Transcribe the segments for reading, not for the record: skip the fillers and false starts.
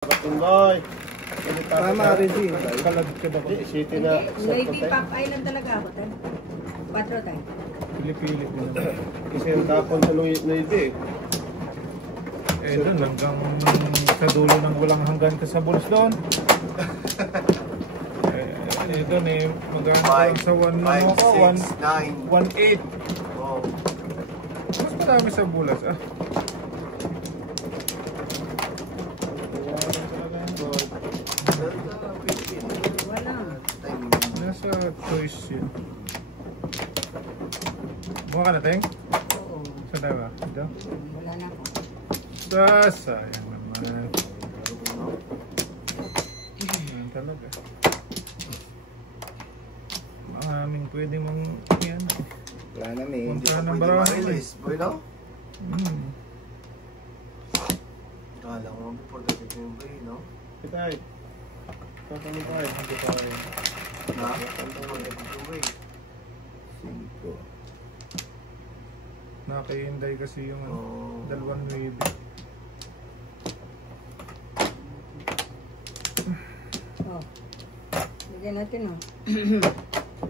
Batungoy. Tama rin din. Kalad ka ba? City na. Navy Pop Island talaga ako tayo. 4 tayo. Pili-pili ko naman. Kasi yung tapon sa Navy eh. Eh doon hanggang sa dulo ng walang hanggan ka sa bulls doon. Eh doon eh maganda lang sa 1.8. Oh. Mas marami sa bulas ah. Wala. Nasa choice yun. Buka ka na, Teng? Oo. Saan tayo ba? Dito? Wala na ako. Sayang naman. Talaga. Maraming pwede mong yan. Wala na eh. Hindi Punta pa ng pwede barangay. ma-release. Boy lang? Kala ko naman before the yung boy, no? Kitay. Tatalo tayo. Hindi tayo. Na? Before the yung boy. 5. Nakahinday kasi yung dalawang wave. Oh. Bigyan natin oh.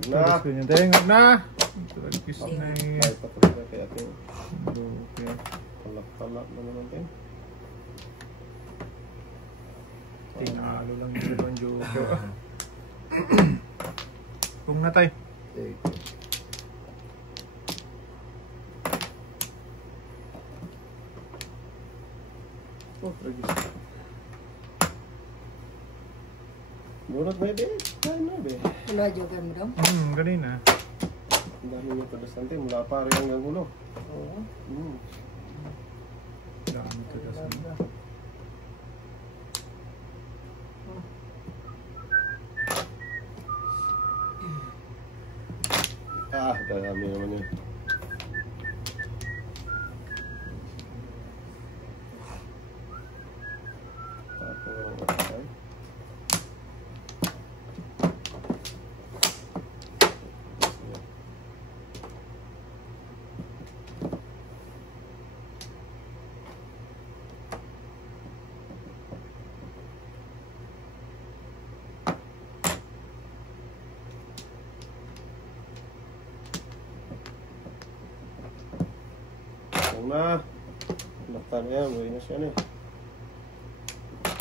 Na. Gusto nyo tengok na! Talagpis na eh. Tayo pa talaga kaya ito. Okay. Talak-talak na naman tayo. Tinalo lang yung dalawang joke. Kung na tayo. Oh, tragis. Murag na be. Kain na be. Wala joker mo daw? Ganina. Ang dami yung padastante. Mula pa rin hanggang ulo. Oo. Dami ka kasi. Ah, dami naman yun. Na nakta na yan, buhay na siya na eh.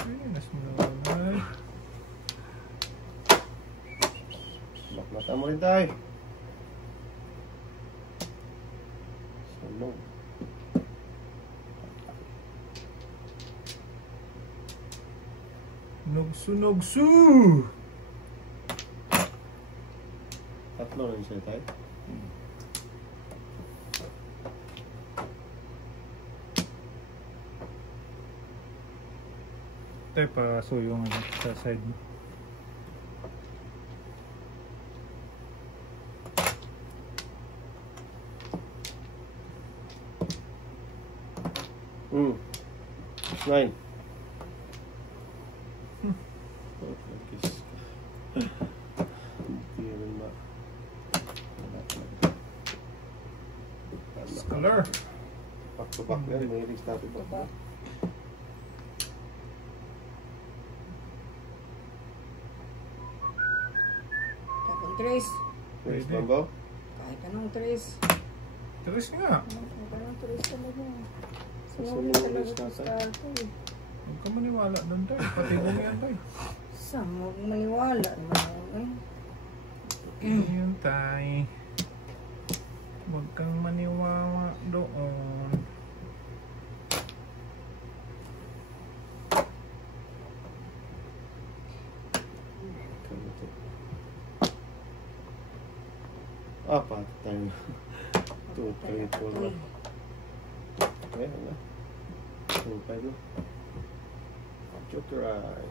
Ayun, nas mo naman. Baknata mo rin tayo. Sunog. Nugsu! Tatlo rin siya tayo. Tayo pa suyong sa side mo. Nine. Color. Back to back yan, may restart ito. Tapon trace. May bambaw? Kahit anong trace. Trace nga. Kahit anong trace talaga. Gusto Sumuli mo talaga trace ito natin? sa akin. Huwag ka maniwala doon tayo. Pati mo yan tayo. Saan mo maniwala naman Yan tayo. Huwag kang maniwala doon. Apat tayo. 2, 3, 4. Okay, ano? 2, 5 na. Joker eye.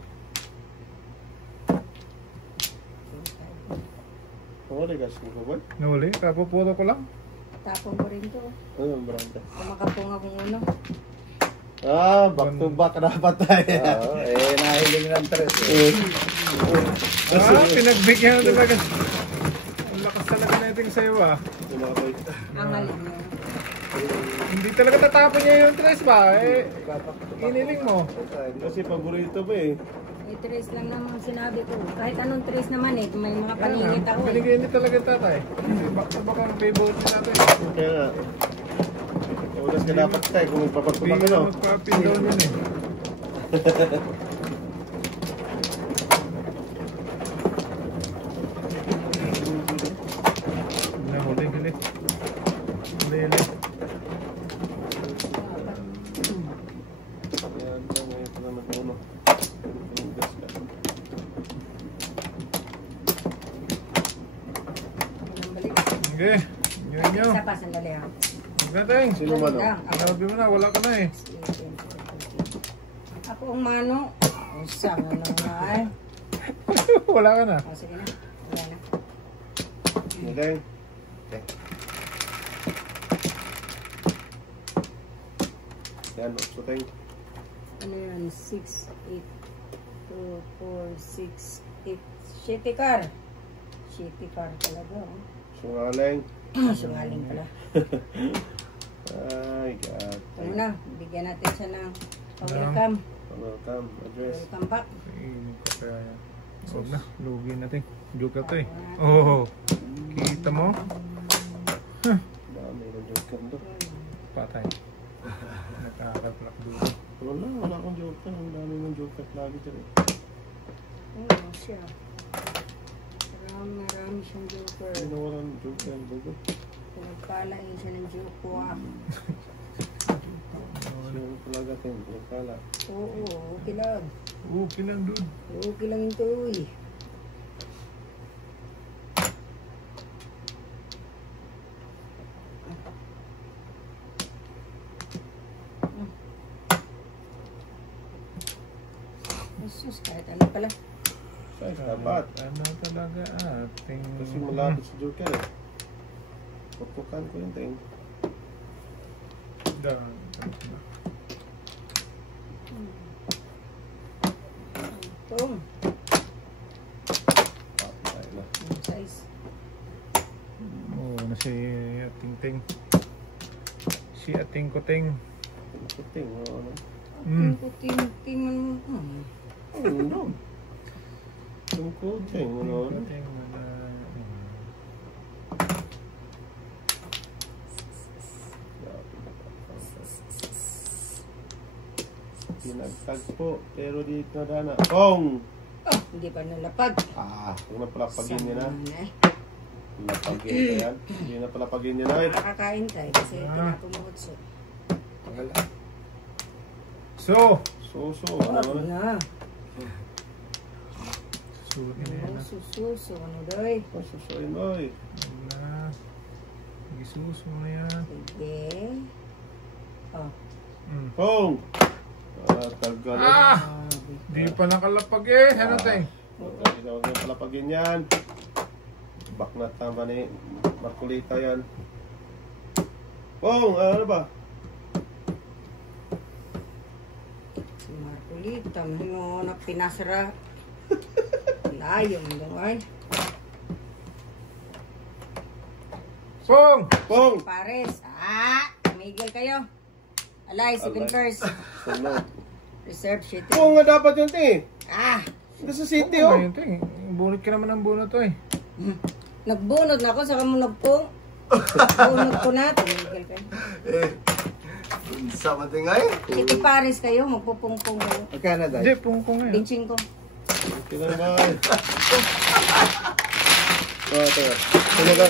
Wala kasi ko ba? Nahuli? Kapuputo ko lang. Tapon ko rin to. Ano yung branda? Kumakapong akong uno. Back to back dapat tayo. Nahiling ng tres eh. Pinagbigyan na talaga. Ang lakas talaga natin sa'yo ah. Tumakoy. Ang alin mo. Hindi talaga tatapon niya yung tres ba? Eh, iniling mo. Kasi paborito mo eh. Eh, tres lang naman sinabi ko. Kahit anong tres naman eh. May mga paningit ako eh. Binigay hindi talaga tatay. Baka ang favorite natin. Kaya nga. Ulas ka dapat tayo kung magpapagpapag Hindi ano. na magpa-pin down yun eh. Huli. Ayan, ngayon pa naman uno. Ugas ka. Balik. Okay. Yun nyo. Isa pa, sandali ha. Gateng. Sino ba no? Sabi mo na, wala ka na eh. Ako ang mano. Sama na nga eh. Wala ka na. O, sige na. Wala na. Okay. Okay. Yan, suteng. Ano yun? 6, 8, 2, 4, 6, 8. Shitty car. Shitty car talaga. Oh. Sungaling. Sungaling pala. Ay, God. Ito muna. Bigyan natin siya ng welcome. Welcome. Address. Welcome back. Kaya yan. Huwag na. Lugi natin. Joke to eh. Oh. Kita mo? Dami ng joker doon. Patay. Nakakaplak doon. Wala akong joker. Ang dami ng joker lagi dyan. Ano siya? Marami siyang joker. Hindi na wala ng joker. Bago. Pinagpalain siya ng joker. Siya talaga tayo. Pinagpala. Oo, okay lang. Okay lang doon. Okay lang ito eh. Jesus, kahit ano pala. Size dapat. Ano talaga ating... Kasi malapit sa joker eh. Pupukan ko yung tayo. Itong. Patay na. Yung size. Oo, na si Ating Ting. Si Ating Kuting. Puting. Ano? Ting mo. Ano? Yung kuting. Ano? Kuting. Pinagtagpo. Pero dito na dana. Kong! Oh, hindi pa nalapag. Huwag na palapagin niya na. Eh. Palapagin na yan. Hindi na palapagin niya na eh. Nakakain tayo kasi pinapumutso. So! Suso. Wag Ano? na. Susunin na yan. Sususo. Ano doy? Susuin mo eh. Wala. Isuso mo na yan. Sige. Oh. Kong! Tagal. Di pa nakalapag eh. Ano tayo? Huwag na palapagin yan. Baknat tama ni Marcolita yan. Kong! Ano ba? Si Marcolita. Mahino na pinasara. Layo mo doon. Pong! Kong! Pares. Tumigil kayo. Alay, 7 curse. Sunod. Reserve shit. Kong nga dapat yun eh. Ito sa city oh. Ayun ting. Bunot ka naman ng bunot to eh. Nagbunod na ako, saka mo nagpong. Bunod ko na. Tumigil kayo. Sama din nga eh. City Pares kayo, magpupungpong kayo. Canada. Hindi, pungkong eh. Benching ko. Okay na naman. Teka.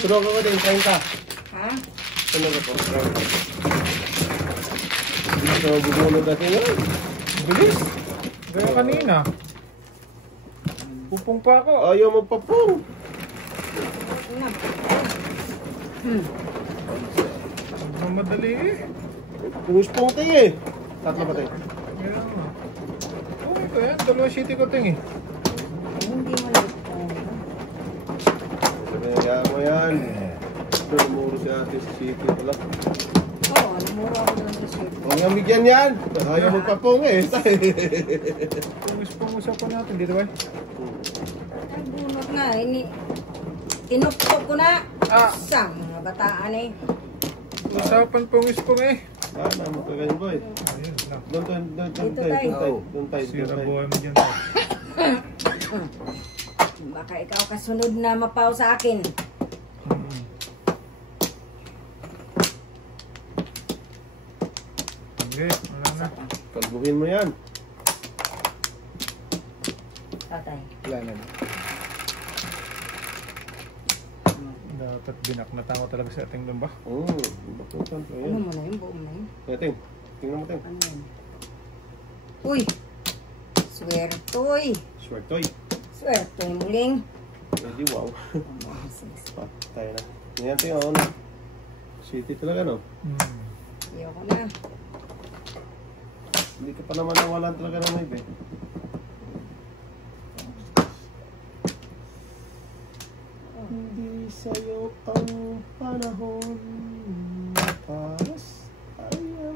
Sunog ako din, 30. Ha? Sunog ako. So, bubunod natin yun. Bilis. Gaya kanina. Pupong pa ako. Ayaw magpapong. Una. Mamadali eh. Pungspong tayo eh. Tatlo ba tayo? Kaya nga. Okay ko yan. Dalawa city ko ting eh. Hindi mo nagpong. Kaya mo yan. Muro si ate sa city pala. Oo, namura ako doon sa shit. Huwag nga bigyan yan. Ayaw magpapong eh. Pungusap ko natin. Dito ba? Nagbunod na. Tinuptok ko na. Sang mga bataan eh. Usapan pong eh. Sana mo to ganyan boy. Ayun lang. Doon tayo. Sira buhay mo dyan. Tay. Baka ikaw kasunod na mapaw sa akin. Okay, wala na. Kalbuhin mo yan. Tatay. Wala na. Dapat binaknatan ko talaga sa ating lumba. Bakutan ko Ano yan. mo na yun? Buo mo na yun? Ting, tingnan mo ting. Ano yun? Uy! Swertoy! Shortoy. Swertoy muling. Pwede wow. Patay na. Yan ting on. City talaga no. Ayoko na. Hindi ka pa naman nawalan talaga ng live eh. Hindi sa'yo ang panahon para sa'yo.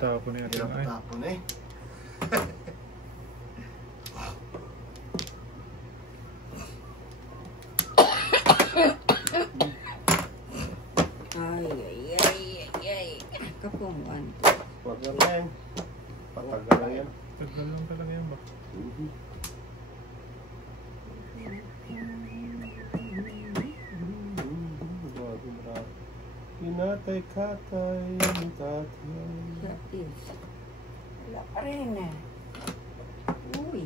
Tapon na Hirap yan. tapon eh. Ay. Kapong one. Huwag lang yan. Patagal lang yan. Tagal lang talaga yan ba? Hinatay-katay, tatay. Shoptips. Wala pa rin eh. Uy.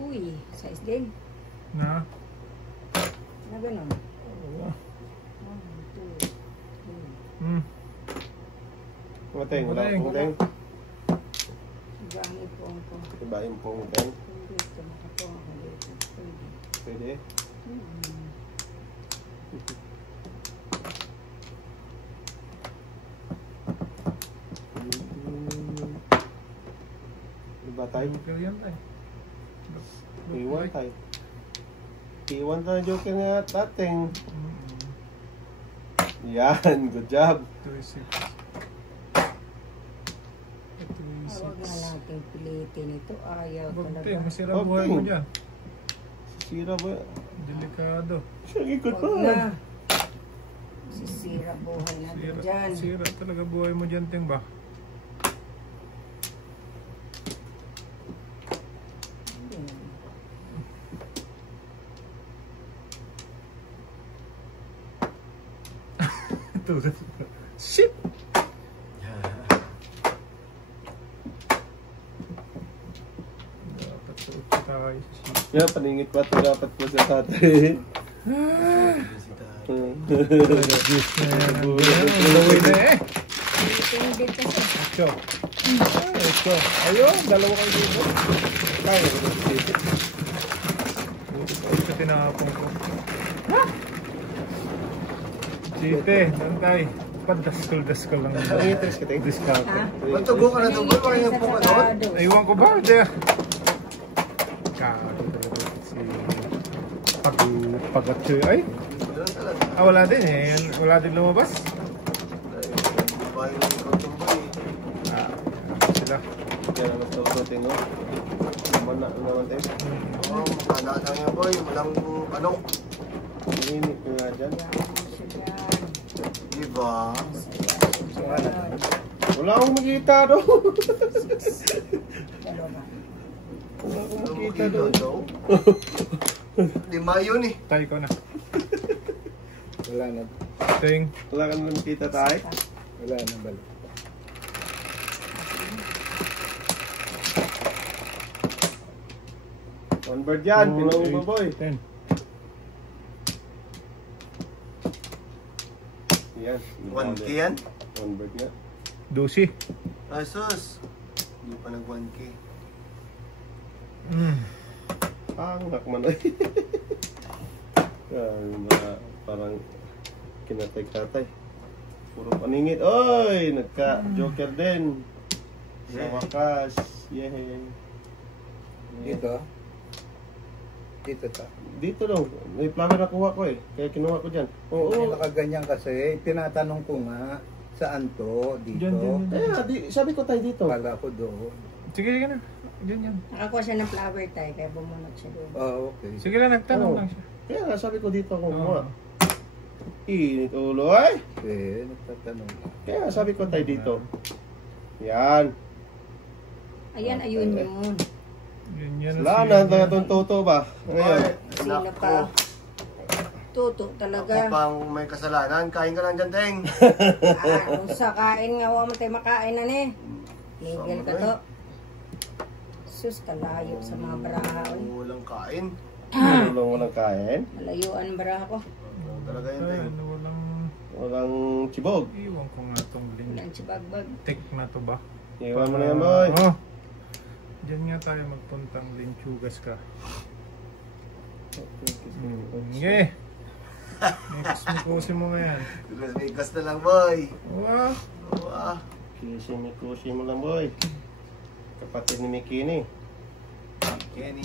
Uy. Size din. Na? Na ganun. Oo. 1, 2, 3. Kumateng, wala Kumateng. akong kumateng. Iba ang ipong ko. Iba yung pong kumateng. Dito, nakapong ako dito. Pwede. Iba tayo. Joker yan tayo. Iwan tayo. Iwan tayo joker nga tating. Yan, good job. 2-6. Huwag na natin pilitin ito. Ayaw Huwag talaga. tayo, masira buhay mo dyan. Sira ba? Delikado. Siya ikot pa. Huwag na. Sisira buhay natin dyan. Sira talaga buhay mo dyan, Ting ba? Shit! Dapat suot ko tayo. Yan, paningit pa ito dapat po sa tatay. Diyos na yan. Ulawin na eh. Pilitin kasi. Ito. Ito. Ayun, dalawa kayo dito. Kaya ko dito. Ito tinapong ko. Site, nantay. Padaskol lang. Pangitis ka tayo. Discount. Ha? Matugo ka na doon. Ba't parang yung pumadon? Aywan ko ba? Diyan. Kago talaga si Pagatsoy. Ay, Doon talaga. wala din eh. Wala din lumabas. Di ba yung ikutumbay? Sila. Yan ang mas tututin, no? Naman tayo. Oo, makadaan yan boy. Walang ano. Panginit ko nga dyan. Di ba? Wala akong makita doon. Wala akong Ano makita makita doon. daw? 5 yun eh. Tayo ko na. Wala na. Ting. Wala ka naman makita tayo. Wala na balik. One bird yan. Pinong mo boy. 10. Yan. 1K yan? One bird nga. Dusi. Ay sus. Hindi pa nag 1K. Pangak man ay. Parang kinatay-katay. Puro paningit. Oy! Nagka-joker din. Sa wakas. Yehey. Dito? Dito ta. Dito daw. May flower na kuha ko eh. Kaya kinuha ko dyan. Oo. Nakaganyan kasi, tinatanong ko nga, Saan to? Dito? Diyan. Sabi ko tayo dito. Kala ko doon. Sige na. Diyan yan. Nakakuha siya ng flower tayo, kaya bumunot siya doon. Okay. Sige lang, nagtanong Oo. lang siya. Kaya nga, sabi ko dito ako Oo. kumuha. Init ulo ay. Nagtatanong. Kaya nga, sabi ko tayo dito. Yan. Ayan, ayun yun. Yan Wala na, itong toto ba? Ngayon. Sino pa? Tuto Ako talaga. pang may kasalanan, kain ka lang dyan, Teng. Kung sa kain nga, huwag mo tayo makain na ni. Miguel ka to. Sus, kalayo sa mga baraha. Walang kain. Tulong walang kain. Malayuan baraha ko. Talaga yun, Teng. Walang chibog. Iwan ko nga itong Walang link. sibagbag. Take na to ba? Iwan mo na yan, boy. Oh. Diyan nga tayo magpuntang Linchugas ka. Okay. Next mo ngayon. Bigas na lang, boy. Wow. Wow. Kusi mo lang, boy. Kapatid ni Mikini. Kenny.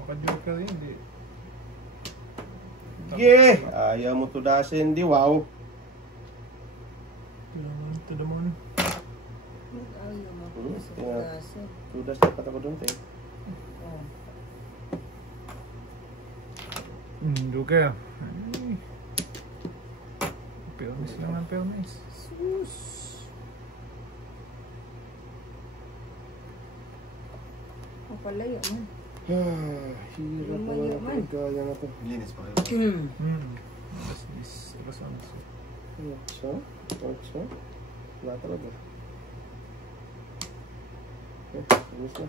Makajoke ka rin, di. Yeah! Ayaw mo tudasin, di wow. To the moon. Ay, yung mga sa Tingnan. pagkasa. Tudas dapat ako doon, te. Oh. Duke. Ay. Permis lang ang permis. Sus. Ang palayo man. Hirap naman Lumayo ako. man. Gaya na to. Linis pa kayo. Alas 11. So? Wala talaga. Alis na.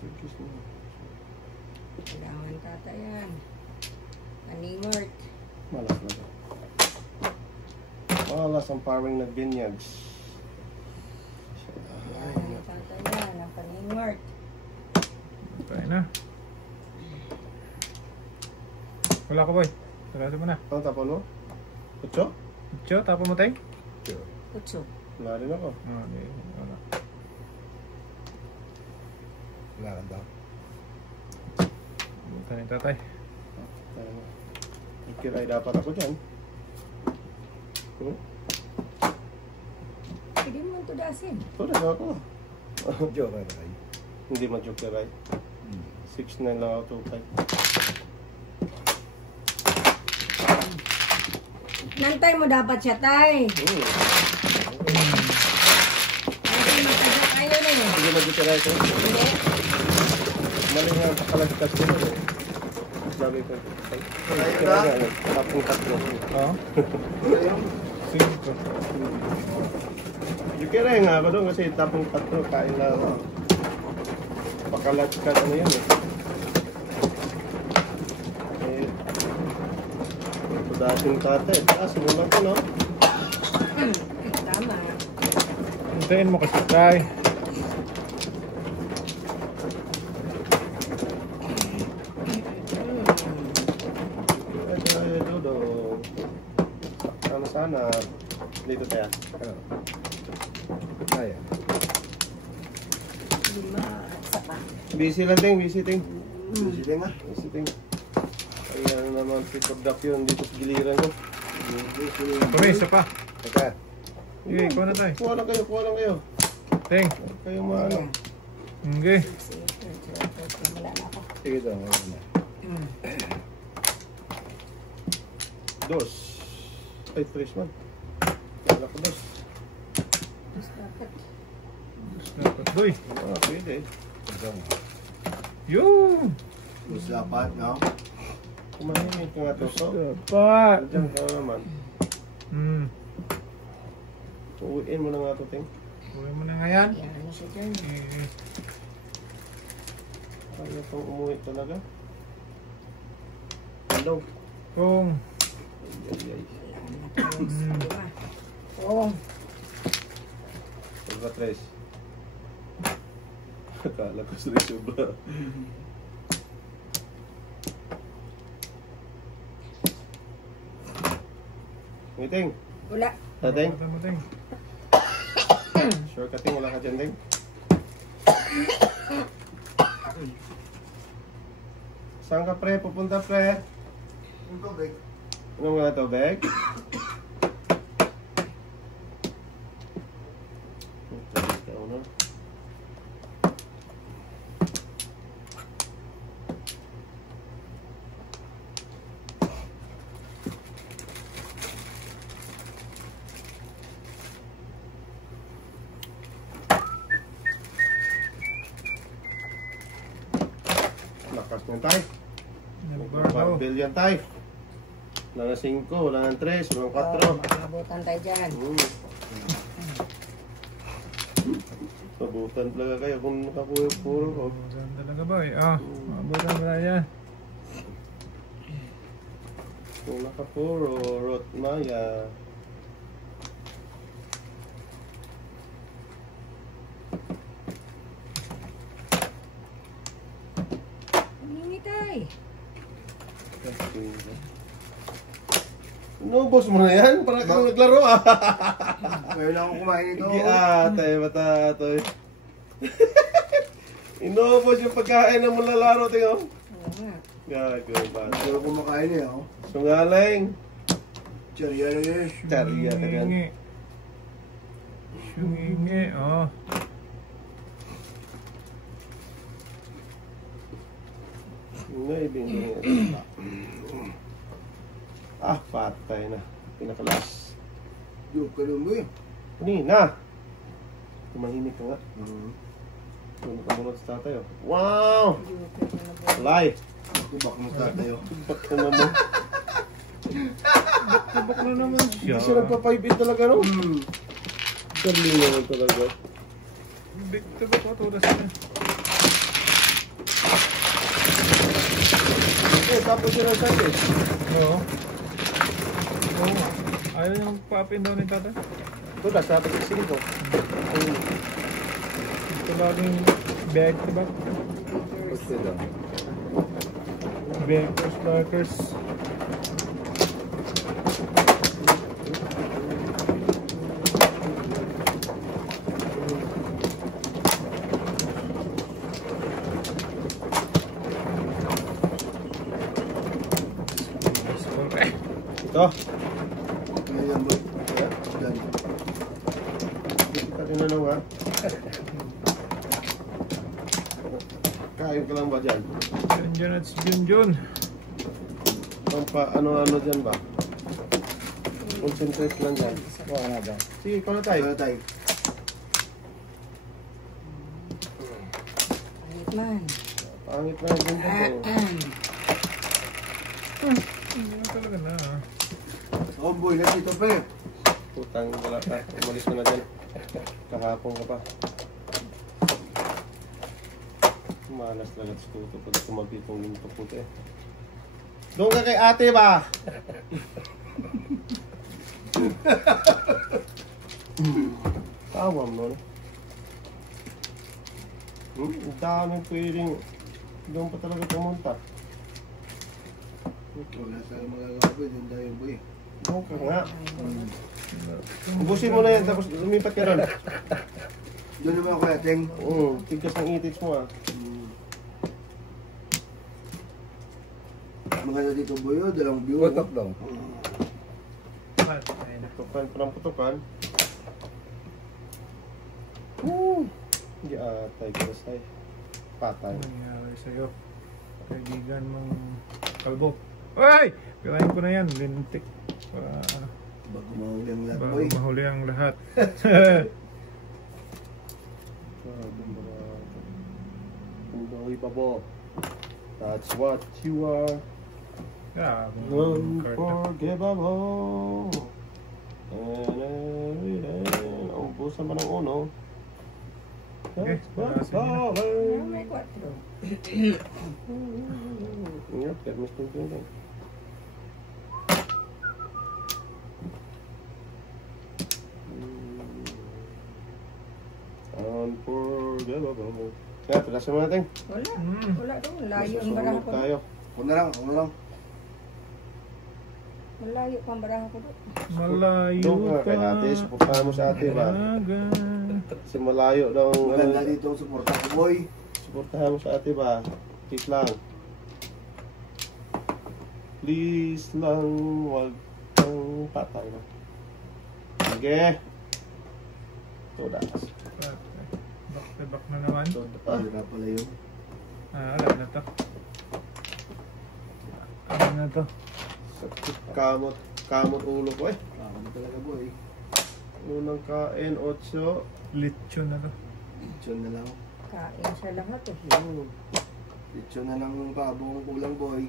Tigis na. Kailangan tata yan. Animort. Malas na to. Malas ang farming ng vineyards. Kailangan tata yan. Ang panimort. Tayo na. Wala ka boy. Sarado mo na. Ano tapon mo? Kutso? Cho, tapo mo tayo? Kutso. Wala rin ako. Wala. Wala ka daw. Tayo tatay. Ikiray dapat ako dyan. Hindi mo ito dasin. Ito rin ako. Joke ka tayo. Hindi ma-jokeray. 6-9 lang ako 2-5. Nantay mo dapat siya, tay. Hindi magkajak kayo na eh. Hindi ma-jokeray ko. Hindi. Mali nga pakalagkas ko. Sabi ko. Tapong tatlo. Oo. Sige. Jokeray nga ako doon kasi tapong tatlo. Kain lang ako. Pakalagkas ano yun eh. Dating tatay. Simulan ko, no? Tama. Hintayin mo kasi tay. Ay, Dodo. Sana. Dito tayo. Kaya. 5 at sapa. Busy lang, Ting. Busy, Ting. Busy, Teng, ah. Busy, Ting. Ayan naman si Product yun dito sa giliran ko. Kami, isa pa. Teka. Sige, ikaw na tayo. Kuha lang kayo. Ting. Kayo maano. Okay. Wala na ako. Sige daw. Wala na. Dos. Ay, tres man. Wala ko dos. Dapat. Dapat doy. Pwede. Ikaw nga. Yun. Mas dapat, no? Kumahingi ko nga to. So, Dapat. dyan ka naman. Uwiin mo na nga to, Ting. Uwi mo na nga yan. Yan, ano siya dyan? Kaya itong umuwi talaga. Hello. Kung. Ay. Diba? Oo. Sobra tres. Akala ko sila sobra. Ngiting. Wala. Tateng. Tama, Ting. Sure ka, Ting. Wala ka dyan, Ting. Saan ka, pre? Pupunta, pre? Yung tubig. Ano nga ito, Beg? Ikaw na. Lakas ng tayo. Nagbardo. 4 billion tayo. Wala nga 5, wala nga 3, wala nga 4. Makabutan tayo dyan. Sabutan talaga kayo kung nakapuro ko. Mabutan talaga ba eh. Ah, mabutan ba yan? Kung nakapuro, Rot Maya. Hingi tayo. Inubos mo na yan? Para kang naglaro ah. Ngayon lang ako kumain ito. Hindi atay, matatoy. Inubos yung pagkain ng mga laro, tingnan. Oo nga. Gago ba? Hindi ako kumakain eh ako. Sungaling. Chariya lang yun. Chariya ka yan. Syungingi. Syungingi, oh. Maybe. Ah, patay na. Pinakalas. Joke ka nun mo eh. Kanina. Tumahimik ka nga. Tunod ka muna sa tatay. Oh. Wow! Live! Kubak mo tatayo. Ba't ka naman? Tubok na naman Hindi siya. siya nagpa-5-8 talaga, no? Galing naman talaga. Big tubok ko, tulas na. Eh, tapos yun ang sabi. Oo. Oo nga. Ayaw niya magpa-up-in down ni tatay. Ito na, sa ating 5. Ito laging bag, diba? Backers, backers. Ito. Kaya yan boy. Yan. Hindi ka tinanong ha. Kain ka lang ba dyan? Junjun at si Junjun. Ano dyan ba? Concentrate lang dyan. Wala na ba? Sige, ikaw na tayo. Kaya tayo. Pangit man. Pangit na yung bunda ko. Hindi na talaga na. Oh boy, nandito pa eh. Putang wala ka. Umalis mo na dyan. Kahapon ka pa. Malas talaga sa tuto pag tumagitong yung puti. Doon ka kay ate ba? Tawam nun. Ang daming pwedeng doon pa talaga pumunta. Wala tayong magagawa boy. Doon tayo boy. Doon ka nga. Ubusin mo na yan tapos lumipat ka ron. Doon naman ako yateng. Tigkas ng itits mo ah. Maganda dito boy oh. Dalawang view. Putok dong. Putukan pa ng putukan. Hindi atay ka say. Patay. Ano nangyari sa'yo? Kaibigan mong kalbo. Ay! Pilahin ko na yan. Lintik. Bago mahuli ang lahat Bago boy. mahuli ang lahat. Hindi babo. That's what you are. Unforgivable. And every day. Ubusan pa ng uno. Okay, That's sige na. what Ah, may 4. Ingat, kaya mas tuntung. Unforgivable. Kaya, pilasan mo natin. Wala. Wala doon. Layo ang baraha Susunod ko. tayo. Ako na lang. Ako na lang. Malayo pa ang baraha ko doon. Malayo Doon ka pa. kay ate, suportahan mo sa ate ba? Aga. Kasi malayo daw ang Maganda dito ang suporta ko boy. suportahan mo sa ate ba? Keep lang. Please lang, wag kang patay na. Sige. Todas. Back to back na naman. Wala pala yun. Wala na to. Ano na to? Sakit kamot ulo ko eh. Ano talaga boy? Unang kain, 8. Lechon na to. Lechon na lang. Kain siya lahat eh. Lechon na lang yung kabong kulang boy.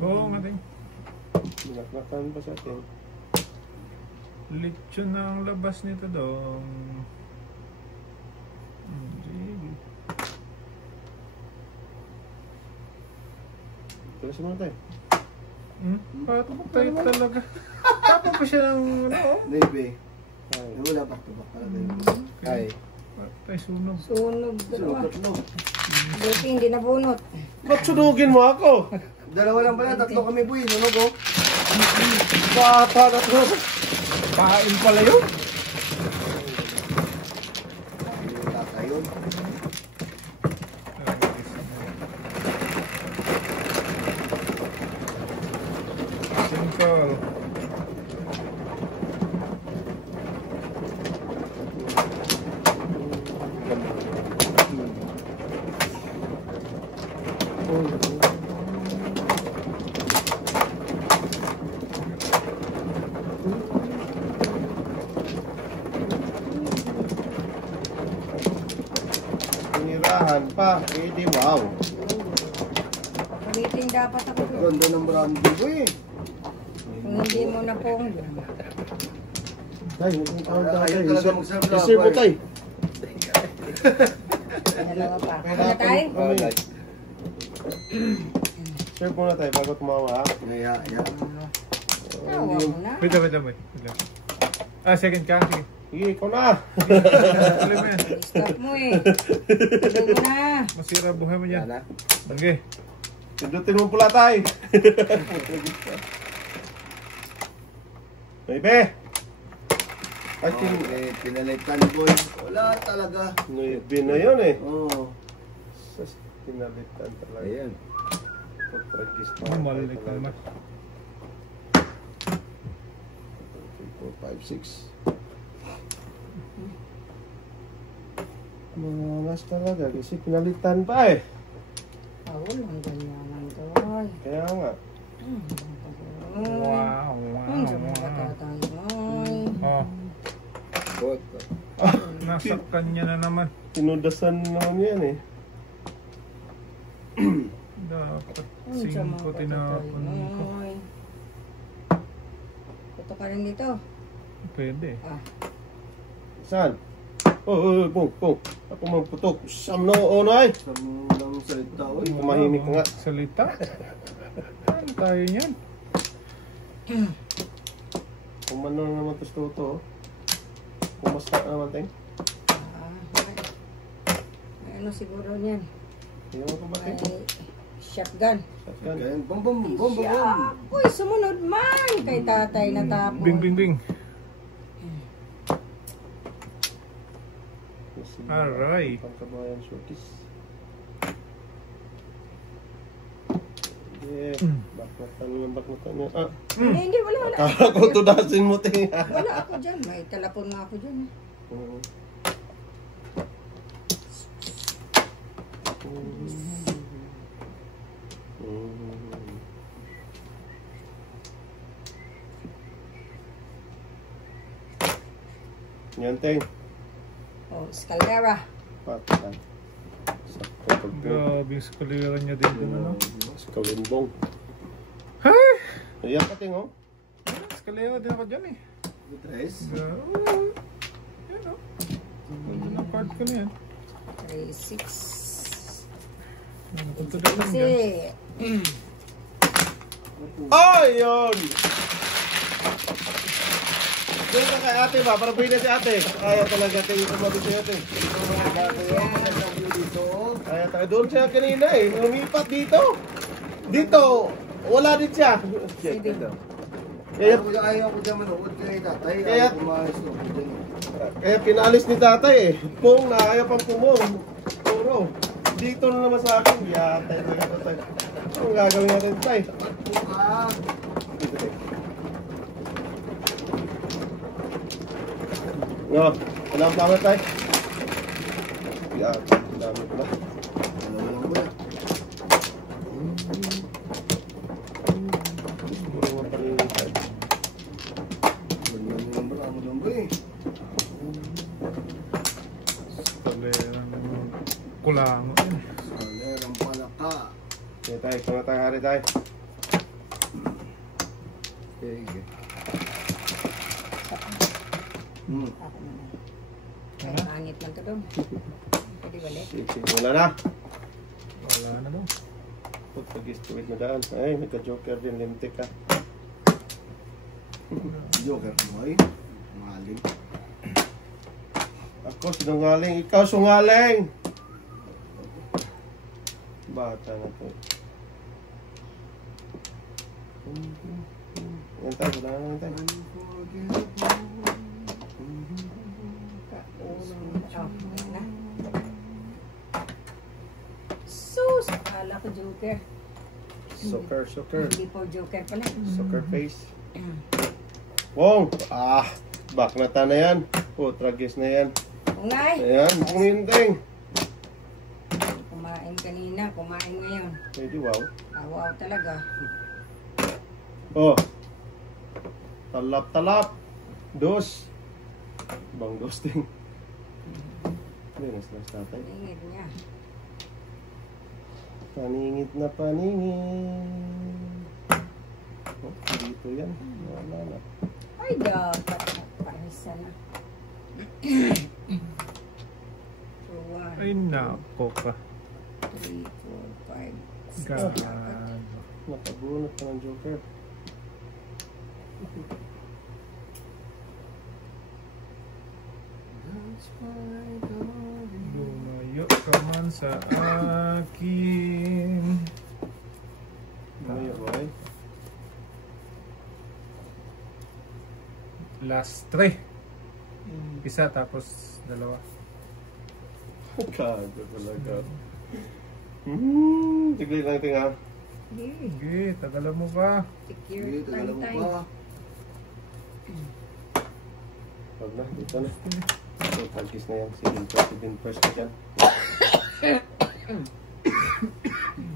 Oo nga din. Ninaklakan pa sa atin. Lechon na ang labas nito dong. Sige. Tuloy sa mga tayo. Patay talaga. Tapos pa siya ng ano? Navy. Ay. Wala back to back talaga yun. Ay. Patay sunog. Sunog dalawa. Buti hindi nabunot. Ba't sunugin mo ako? Dalawa lang pala, tatlo kami boy. Sunog oh. Bata na to. Kain pala yun. Tatayon. Simple. Tinirahan pa. Pwede, wow. Ulitin dapat ako doon. Ganda ng brandy boy. Kung hindi mo na pong. Tay, huwag mong tawag Ayaw tayo. talaga mag-serve Isir mo lang, tay. Dalawa pa. Ano na tayo? Serve muna tayo bago tumawa ha. Ngaya, ya. Tawa mo na. Wait lang. Second ka. Sige. Sige, ikaw na. Tuloy mo yan. Stop mo eh. Tuloy mo na. Masira buhay mo dyan. Okay. Pindutin mo pula tay. Baby. I think Pinalitan boy. Wala talaga. Nuibi na yun eh. Oo. Sus, pinalitan talaga. Ayan. Pag-practice pa. Malik naman. 3, 4, 5, 6. Mangas talaga kasi pinalitan pa eh. Paul, ang ganyan doon. Kaya nga. Wow. Ang sama ka tatay mo. Oh. Bot. Nasa kanya na naman. Tinudasan naman yan eh. Dapat Ang sama 5 ka tatay tinapon ko. mo. Puto ka rin dito. Pwede. Saan? Pong. Ako magputok. Sam no, onay. Samulang salita. Uy. Kumahimik ka nga. Salita. Ano tayo niyan? Kumano na naman tos toto. Kumasta na naman tayong. May ano siguro niyan? Hindi mo ba May tayo? shotgun. Shotgun. Ganyan. Bom, bom, bom, bom, bom. Yeah. Uy, sumunod man kay tatay na tapon. Bing. Aray. Pangkabayan shorties. Yeah. Baknatan niya. Ah, Hindi, wala. akala ko tudasin mo ting. Wala ako dyan. May telefon nga ako dyan. Yan ting. Oh, Scalera. Patan. Sakto pagpo. Grabe yung skalera niya din dun, ano? Sa kawimbong. Hay! Ayan ka ting oh. Skalera din ako dyan eh. Tres. Yan o. Ganda ng card ko na yan. 3, 6. Punta na lang Kasi, yan. Ayun! Doon ka kay ate ba? Para buhay na si ate. Kaya talaga ting kumabi si ate. Kaya tayo doon siya kanina eh. Lumipat dito. Dito. Wala din siya. Ayaw ko dyan manood kay tatay. Kaya- Ayaw ko maayos ko dyan. Kaya pinalis ni tatay eh. Pong na ayaw pang pumong. Puro. Dito na naman sa akin. Yatay talaga tatay. Ang gagawin natin tayo. Dito tayo. No, walang flower tayo. Yeah, dami ko na. Walang kuya. Siguro mga palinit tayo. Walang bramo doon boy. Talerang kulango yun. Salerang palaka. Sige tayo, ito na tayo, hari tayo. Sige. Ako naman. Ay, pangit lang to doon. Pwede balik. Sige, wala na. Wala na daw. Pag-istuwid mo daan. Ay, may ka-joker din, lintik ka. Joker boy. Maling. Ako, sinungaling. Ikaw, sungaling! Bata na to. Yan tayo, wala na yan tayo. Na. Sus! Akala ko joker. Soccer. Hindi po joker pala. Soccer face. Wow! Ah! Back na ta na yan. Oh, tragis na yan. Ungay! Ayan, kuminteng. Kumain kanina, kumain ngayon. Pwede, wow. Wow talaga. Oh. Talap. Dos. Bang dos ting. Linis na sa tatay. Ingit niya. Paningit na paningit. Oh, dito yan. Wala na. Ay, dapat parisa na. So, 1, Ay, nako ka. 3, 4, 5, 6. Gago. Nakabunot pa ng joker. Lumayo ka man sa akin. Ano boy? Last 3. Isa tapos dalawa. Kago talaga. Tigli lang tinga. Sige, tagalan mo pa. Secure Dito alam mo time. ba? Huwag na, dito na. So, tagkis na yan. Sige, first ka dyan.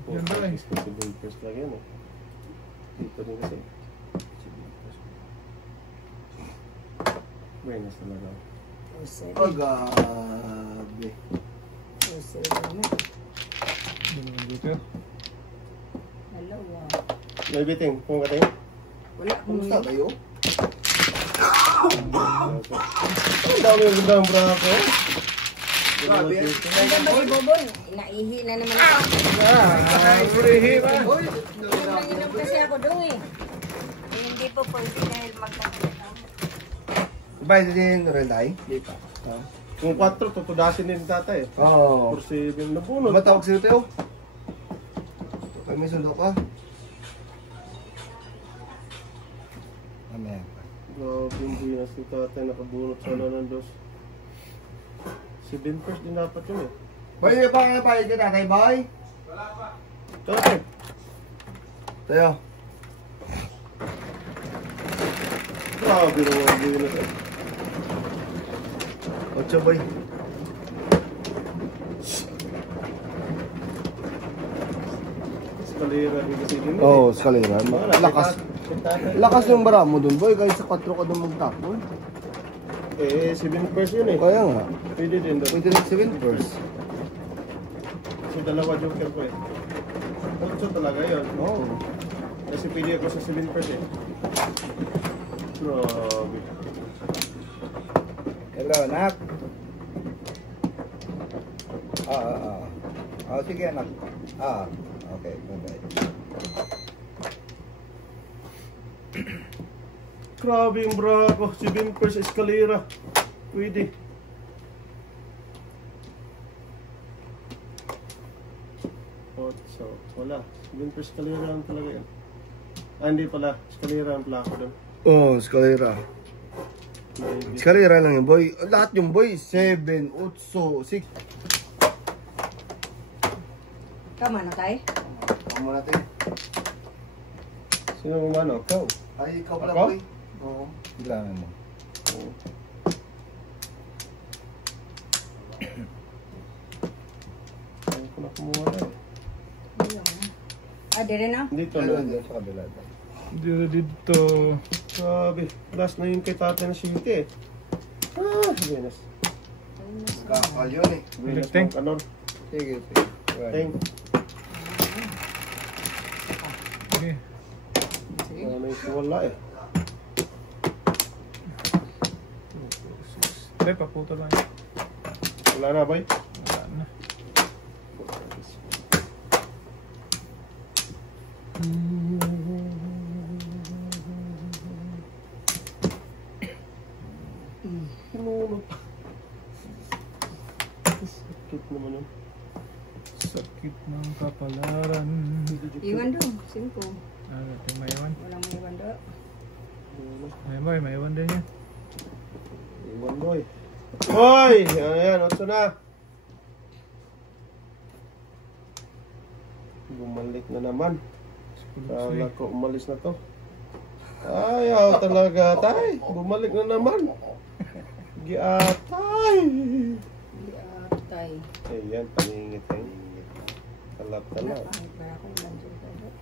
Yan ba eh? Tagkis na sige, first lang yan eh. Dito din kasi. Buenas talaga. 2, 7. Pagabi. 2, 7 na. Ganun dito. Dalawa. May biting, kung kating. Wala kong Kumusta kayo? Ang dami yung ganda ng brako. Grabe. Nandiyan ba si Bobon? Naihi na naman ako. Purihi ba? Hoy! Nanginom kasi ako doon eh. Hindi po pwede dahil magkakita. Bayad din rin tayo? Hindi pa. Kung 4, tutudasin din tatay. Oo. 4-7 na bunot. Matawag sa'yo tayo? Pag may sundo ka? Mamaya. Grabe yung buwinas ni tatay. Nakabunot sa ng dos. 7 first din dapat yun eh. Boy, may pakakapayad ka tatay, boy? Tatay. Tayo. Grabe naman ang buwinas eh. 8, boy. Eskalera din kasi din eh. Oo, skalera. Lakas. Tatay. Lakas yung bara mo dun, boy. Kahit sa 4 ka dun magtakbo. Eh, 7 first yun eh. Kaya nga. Pwede din doon. Pwede rin 7 first. Kasi dalawa joker ko eh. 8 talaga yun. Oo. Kasi pwede ako sa 7 first eh. Grabe. Hello, anak. Sige, anak. Okay, bye-bye. Grabe yung brako. 7 first eskalera. Pwede. So, wala. 7 first eskalera lang talaga yan. Hindi pala. Eskalera ang plako doon. Oo, skalera. Maybe. Skalera lang yung boy. Lahat yung boy. 7, 8, 6. Tama na tayo? mo natin. Sino umano? Ikaw. Ay, ikaw pala Ako? boy. Oo. Bilangan mo. Oo. Ayaw ko na kumuha na eh. Ah, dire na? Dito Doon, na. doon sa kabila. Dito. Sabi, last na yun kay Tatay na City eh. Ah, Venus. Kakal yun eh. Venus Teng. ng kanon. Sige, sige. Teng. Okay. Ano yung wala eh. Pre, paputo lang. Wala na ba eh? Wala na. Ano pa? Sakit naman yun. Sakit ng kapalaran. Iwan doon, 5. Ah, ito yung mayawan. Walang may iwan doon. Ay boy, mayawan din yan. Iwan boy. Hoy! Ano yan? Otso na. Bumalik na naman. Kala ko umalis na to. Ayaw talaga tay. Bumalik na naman. Giatay. Atay. Ayan, paningit ay. Talap-talap. Ay, para akong nandiyan pa doon.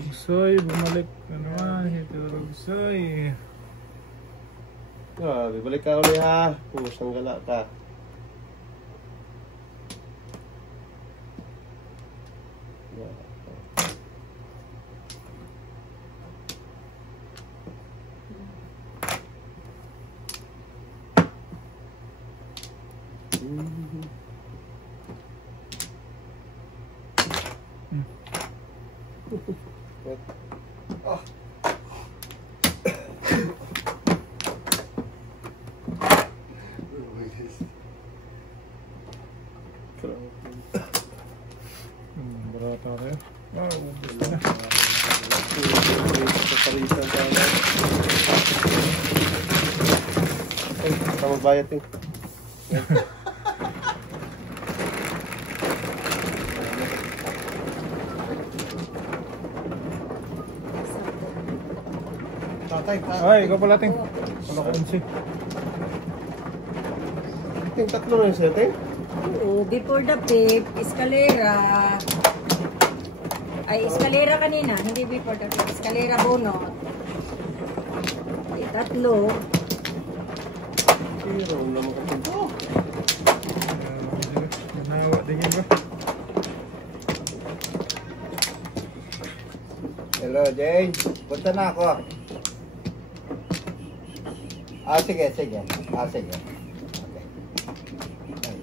Rugsoy, bumalik na naman. Ito Rugsoy. Grabe, balik ka ulit ha. Pusang gala ka. Barata kayo. Ah, ubus na. Parisan tayo. Ay, tama bayad eh. Tatay, Ay, ikaw pala ting. Wala ko unsi. Ting tatlo na yung setting. Oo, before the fifth, escalera. Ay, escalera kanina, hindi before the fifth. Escalera bunot. Ay, 3. Pero naman ko punto. Nawa din yun ba? Hello, Jane. Punta na ako. Ah, sige, sige. Ah, sige. Okay. Ay.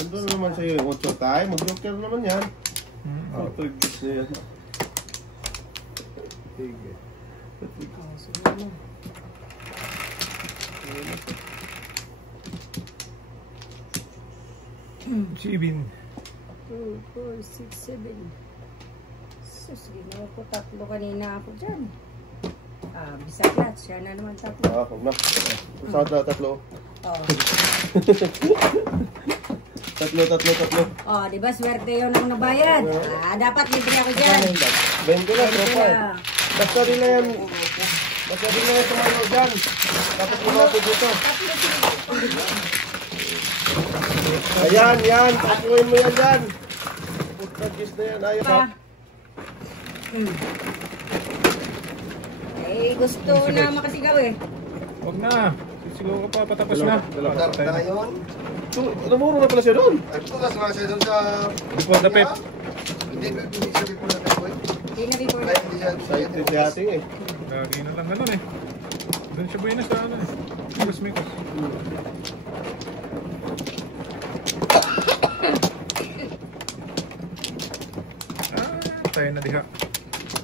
Ando na naman sa'yo yung 8 tayo. Mag-joker naman yan. Oh. Ito yung gusto yan. Sige. Sibin. 2, 4, 6, 7. Sus, ginawa ko 3 kanina ako dyan. Ah, bisa lahat. Siya na naman 3. Ah, huwag na. Saan na? Tatlo. Oh. Tatlo. Oh, di ba swerte yun ang nabayad? Ah, dapat libre ako dyan. 20 lang, tropa eh. Kaya, Basta rin na yan. Basta rin na yan tumalo dyan. Dapat lumapit dito. Ayan, yan. Tapuin mo yan dyan. Putagis na yan. Ayaw pa. pa. Eh, gusto na makasigaw eh. Huwag na. Sisigaw ka pa, patapos na. Dalawa. Patay na na. yun. Namuro na pala siya doon. Ay, putas nga siya doon sa... Before the pep. Hindi siya before the pep, boy. Hindi na before. Ay, hindi siya... Sa itin si ating eh. Lagi na lang ganun eh. Doon siya buhay na sa ano eh. Mikos. Ah, tayo na diha.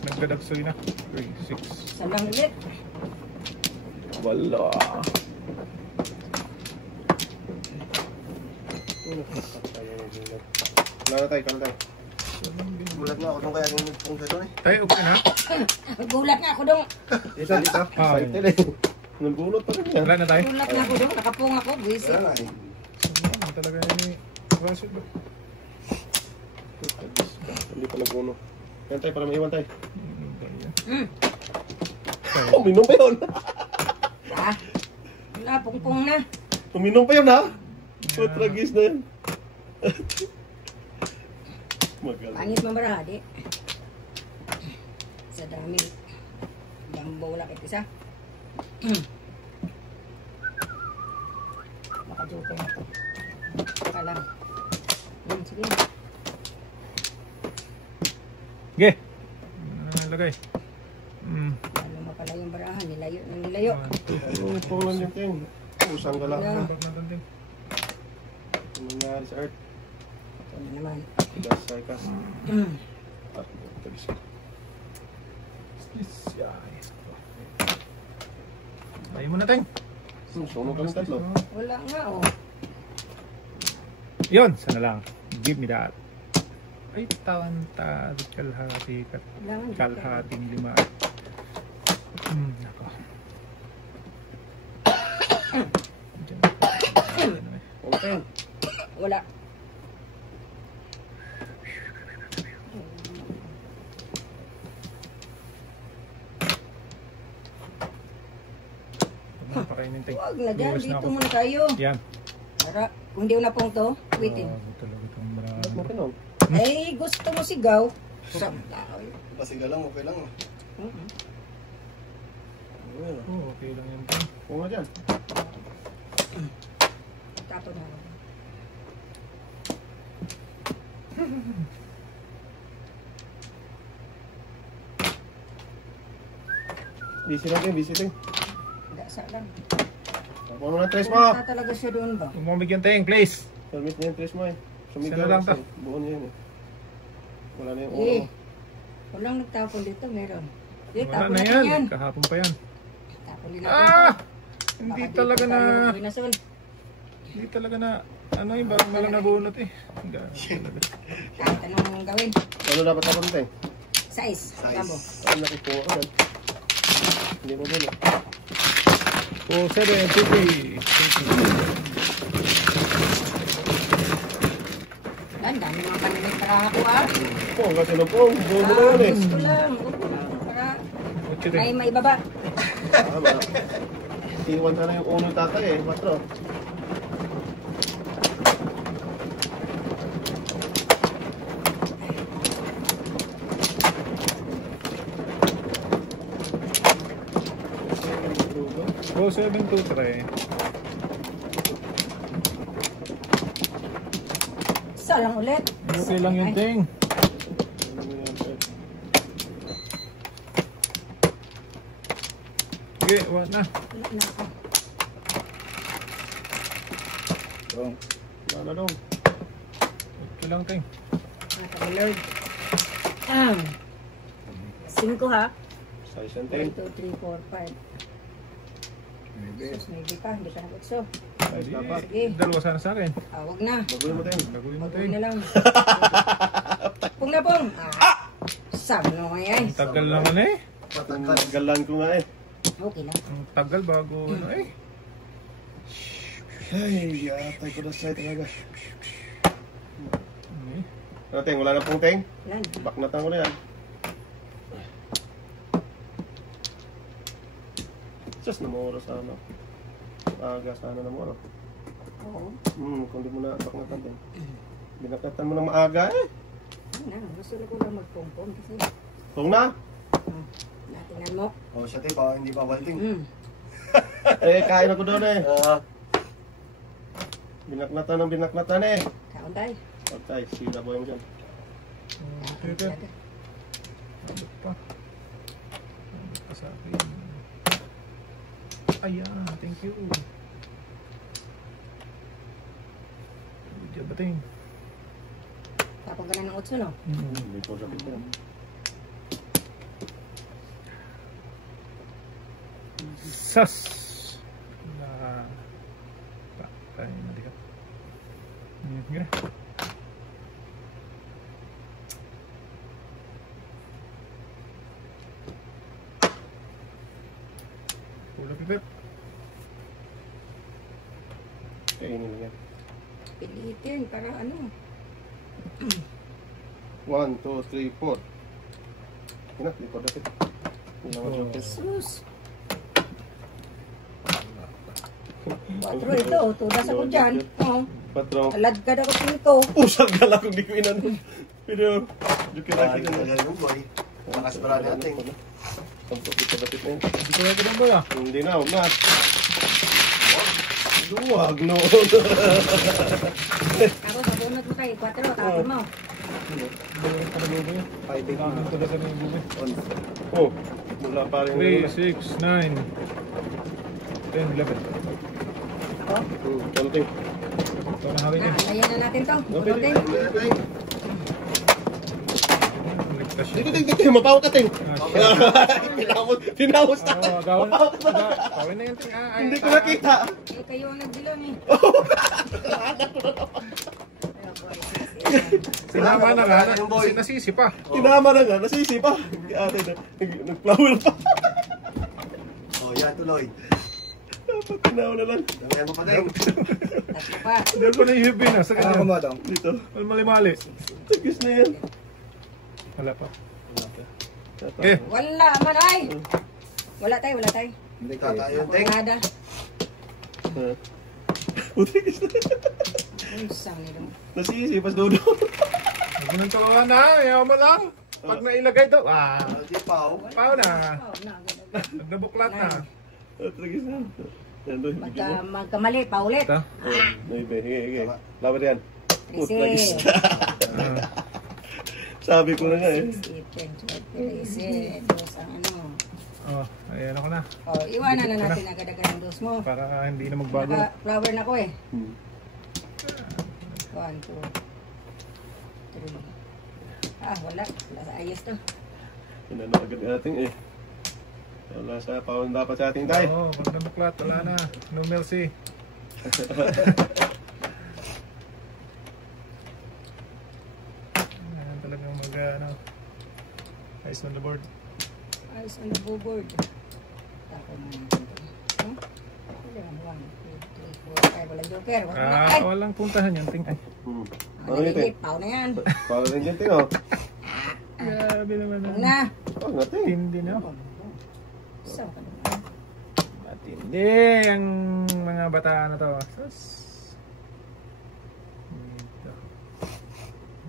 Nagkadagsoy na. 3, 6. Salang ulit. Wala. Wala na tayo, kala tayo. Mulat nga ako nung kaya yung pong sa doon eh. Tayo, okay na? Gulat nga ako dong. Dito, dito. Ah, Excited eh. Nagulot pa rin yan. Wala na tayo? Gulat nga ako dong. Nakapung ako. Buisit. Wala nga eh. Ano talaga ni Russell ba? Hindi pa nagpuno. Yan tayo, para maiwan tayo. Hmm. Uminom pa yun. Ah. Wala, pungpung na. Uminom pa yun ha. Putragis na yan. Magaling. Pangit mamarahadi. Sa dami. Dambo lang isa. Maka-joker na to. Saka lang. Sige. Sige. Lagay. Ano mo pala yung barahan. Nilayo ng nilayo. Ano po lang yung ting? Usang ka lang. Yeah. Ano Ano nangyari sa Earth? Ano naman. Tigas sa ikas. Ayaw mo na, Teng. Sunog kami tatlo. Wala nga oh. Yun, sana lang. Give me that. Ay, tawantad. Kalahati. Kalahating 5. Nako. Okay. Wala. Pakainin, Teng. Huwag na dyan. Luwas na Dito ako. muna tayo. Yan. Para kung di na pong to, waiting. Talaga itong Ba't mo marami. pinom? Eh, gusto mo sigaw. Sa tao. Pasiga lang, okay lang ah. Oh, okay lang yan, Teng. Oo nga dyan. Tapon na lang. Busy lang ting, busy ting. Dasa lang. Ano na tres mo? Punta talaga siya doon ba? Tumamig yan, Teng, please. Permit niya yung tres mo eh. Sumigaw Sino lang to? kasi. Buo niya yun eh. Wala na yung ulo Eh, mo. walang nagtapon dito, meron. Eh, Wala tapon na natin yan. yan. Kahapon pa yan. Tapon din natin. Ah! to. Hindi Baka talaga dito na... tayo binason. Hindi talaga na... Ano yung parang meron nabunot eh. Hindi talaga. Kahit anong gawin. Ano dapat ako nito eh? Size. Tabo. Ano nakipunga ka dyan? Hindi mo bulo. 4-7, 2-3. Ang dami mga kanilig para ako ah. Pong, kasi nung pong. Buo mo na yun eh. Gusto lang. Para may 8-3. maibaba. Tama. Iwan sana yung ulo tatay eh. Matro. Oh, 7-2-3. Isa lang ulit. Okay lang yung Teng. Sige, wala na. Dong. Wala dong. Okay lang, Teng. Lord. 5 ha. Size and 1, 10. 2, 3, 4, 5. Sus, maybe pa. Hindi ka nagutso. Size na pa. Sige. Dalawa sana sa akin. Wag na. Baguhin mo tayo. Baguhin mo, Huwag Teng. na lang. Pong na pong. Sabi mo nga yan. Ang tagal naman eh. Patagal. Galan ko nga eh. Okay lang. Ang tagal bago ano eh. Ay, yatay ko na siya talaga. Okay. Ano teng, wala na pong teng? Lan. Baknatan ko na yan. Just na mo oras sana. Aga sana na mo ano. Oo. Kung di mo na baknatan teng. Binakatan mo na maaga eh. Gusto na ko lang magpong-pong kasi. Tong na. Natingnan mo. Oh, siya tayo, hindi pa walting. Eh, kain ako doon eh. Ah, Binaknatan ng binaknatan eh. Kaon tayo. Okay, sila boy mo dyan. Okay, okay. Abot pa. Abot pa sa akin. Ayan, thank you. Diyan ba ting? Tapos ka na ng 8 no? Hindi po sakit na. Sas! Na... Patay na dikat. Sige na. bet. Kainin mo yan. Pilitin para ano. 1, 2, 3, 4. Ina, di pa dapat. Hindi naman Oh. joker. Sus. 4 ito. Tudas ako dyan. Oh. 4. Alad ka na ko pinto. Pusag ka lang kung di ko inanon. Pero, joker lagi na Tagal mo boy. Nakasparado natin. Sampo, di pa dapat na yun. Hindi ko lang boy ah. Hindi na, huwag na. Duwag, no. Ako sa bunot mo kayo. 4. Tapos mo. Balik ka na buboy. Kailangan ko lang sa mga buboy. Oh, mula pa rin. 3, 6, 9, 10, 11. Oh. Ano tayo? Ito na hawin eh. Ayan na natin to. Okay. Bunutin. Ligtas Dito, siya. dito, dito. Mapawag ka, ting. Ah, Tinamos na. Oo, gawin. Gawin na yan. Ting. Hindi ko nakita. Eh, kayo ang nagdilan eh. Sinama na nga. Nasisi pa. Tinama na nga, nasisi pa. Ate, nag-flower pa. Oh, yan tuloy. Dapat tinaw na lang. Damihan mo pa din. Tatlo pa. Diyan ko na yung hibi na. Sa Ano kanya. mo daw? Dito. Mali-mali. Tagis na yan. Wala pa. Tata. Eh. Wala man ay. Wala tayo, wala tayo. Hindi kayo. Tatayo, ting. Nada. Tagis na. Unsang nito. Nasisi, pas dodo. Ganun to ka na. Ayaw mo lang. Pag nailagay to. Di pa, oh. Pao na. Oh, na. Pag nabuklat na. Tagis na. Yan doon, bigyan mo. Magkamali, paulit. Ito. Noibe, hige. Laban yan. Kasi, Tagis na. Sabi ko na nga eh. 13, 12, 13, dos ang ano. Oh, ayan ako na. Oh, iwanan na natin agad-agad ang dos mo. Para hindi na magbago. Naka-flower na ko eh. Hmm. 1, 2, 3. Ah, wala. Wala sa ayos to. Inano agad natin eh. Wala sa pawan dapat sa ating tay. Oo, pag nabuklat, wala na. No mercy. Ayan talagang ano, eyes on the board. Ayos on the board. Tako na natin to. Huh? 1, 2, 3, 4, 5. Walang joker. Ay! Walang puntahan yan, ting. Ay, Hmm. Ano Ano yun eh? Pao na yan. Para rin dyan ting oh. grabe naman. Ano na? Oh, natin. Hindi na. Saan ka naman? Matindi ang mga bata na to. Sus. Dito.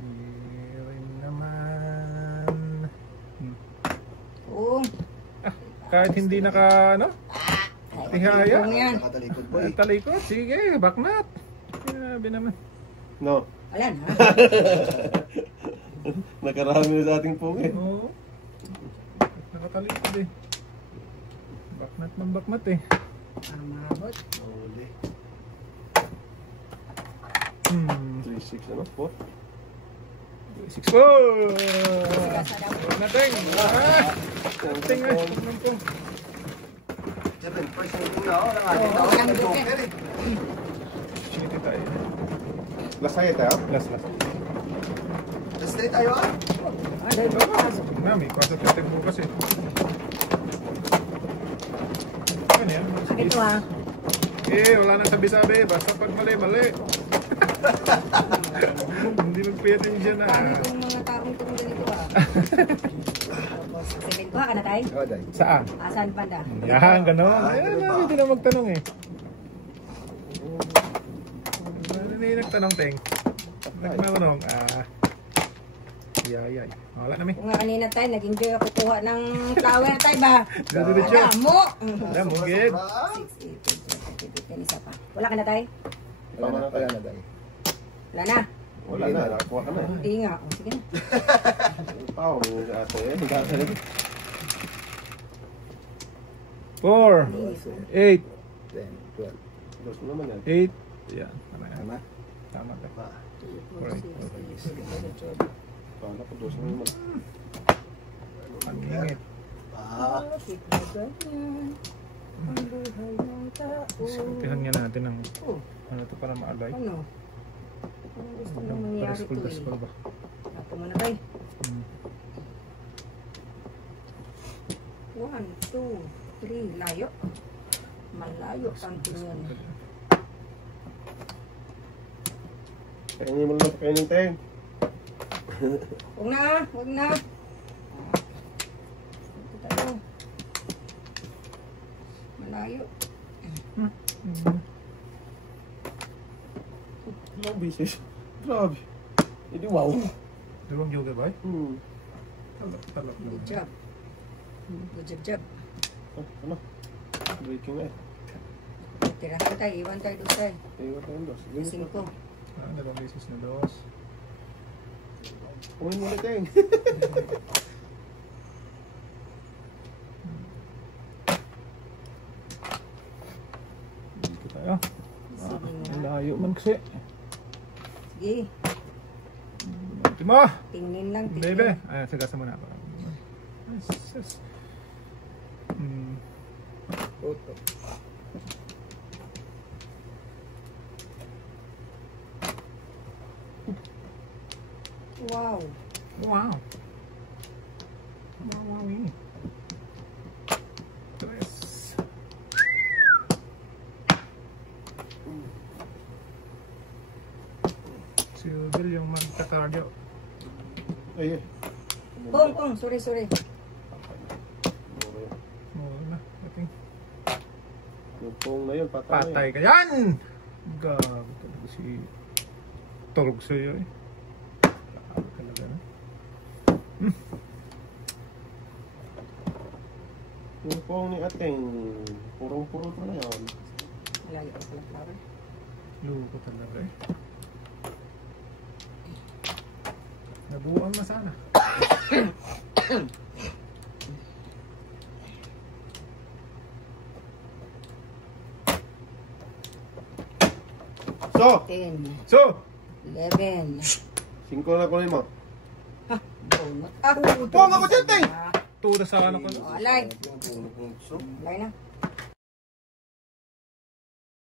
Meron naman. Oo. Kahit hindi naka, ano? Tihaya. Ano yan? Nakatalikod boy. Talikod. Sige, baknat. Grabe naman. No. Wala na. Nakarami na sa ating pungin. Oo. Nakatalikod eh. Baknat man baknat eh. Parang mahabot. Huli. 3-6 ano? 4? 6 po! Sa daw. Nating! Nating eh. Nating. 7% na ako. Nangalit ako. Oo, Ng joker eh. Shitty tayo. Lasaya tayo? Last. Let's try tayo ah. Ah, dahil ba? Mami, kwasa tayo bukas eh. Ano yan? Ito ah. Eh, wala nang sabi-sabi. Basta pag mali. Hindi magpiyat yun dyan Paano ah. itong mga taong itong ganito ah? Tapos, semento ka na tayo? Oh, dahil. Saan? Asan banda? Yan, gano'n. Ah, Ayan, ganun ba? hindi na magtanong eh. Ano yung nagtanong, Teng? Nagtanong, yay. Wala na mi. Kung nga kanina tayo, nag-enjoy ako kuha ng flower tayo ba? Diretso. Damo! Wala mo, gid. 6, 8, 10, 11, 12, 13, isa pa. Wala ka na tayo? Wala na dahil. Wala na. Wala na, nakakuha ka na. Hindi nga. O, sige na. Pao, ate eh. Hindi ka na. 4, 8, 10, 12. Dos mo naman yan. 8. Yan. Tama yan. Tama? Tama ka. 4, 6, 7, 8, 9, 10. Paano ko dos mo naman. Pangingit. Ah. Ang buhay ng tao. Sutihan nga natin ng Oh, ano to para maalay. ano? Ano gusto mo mangyari to eh? School ba? Ako muna tayo. 1, 2, 3, layo. Malayo kanto yun. Kainin mo lang, kainin teng. Huwag na, huwag na. Ito tayo. Malayo. Mga bisis. Grabe. Hindi wow. Dalawang yoga ba? Talap Good naman. job. Good job. Oh, ano? Breaking na eh. Tira ko tayo, iwan tayo doon tayo. Iwan tayo dos. Sige. 5. Dalawang beses na dos. Uwin mo na teng. Dito tayo. Sige Ang nga. layo man kasi. Sige. Ito mo! Tingin lang, Bebe! tingin. Ay, sagasa mo na. Yes. Wow. Wow! Wow! Tres. Si Bill yung magka-cardio. Ay eh. Kong, sorry. Oo na. Ating Yung pong na yun, patay. patay ka yan! Gago talaga si Torog sa'yo eh. Gago talaga na. Yung pong ni Ateng, purong-purong na yan. Malayo pa pala flower. Luko talaga eh. Nabuuan na sana. So, 10, So! 11. 5 na kunin mo. Bonus. Ah, Pong ako dyan, Teng! Tuda sa ano ko. alay. Yung puno kong gusto. Alay na.